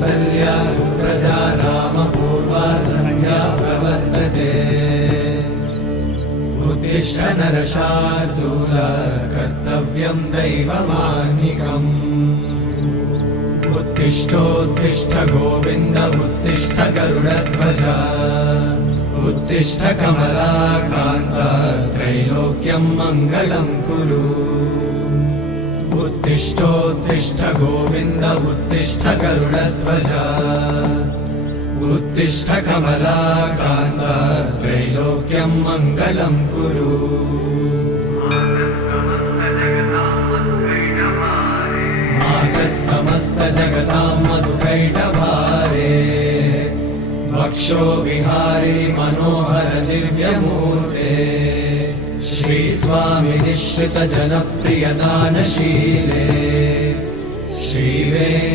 कौसल्या सुप्रजा रामपूर्वा सन्ध्या प्रवर्तते उत्तिष्ठ नरशार्दूल कर्तव्यं दैवमाह्निकम् उत्तिष्ठोत्तिष्ठ गोविन्द उत्तिष्ठ गरुडध्वज उत्तिष्ठ कमलाकान्त त्रैलोक्यं मङ्गलं कुरु उत्तिष्ठोत्तिष्ठ गोविन्द उत्तिष्ठ गरुडध्वज उत्तिष्ठ कमलाकान्त त्रैलोक्यं मङ्गलं कुरु मातः समस्त जगतां मधुकैटभारे वक्षो विहारिणि मनोहर दिव्यमूर्ते श्रीस्वामि निश्रित जनप्रिय दानशीले श्रीवेङ्कटेश्वरी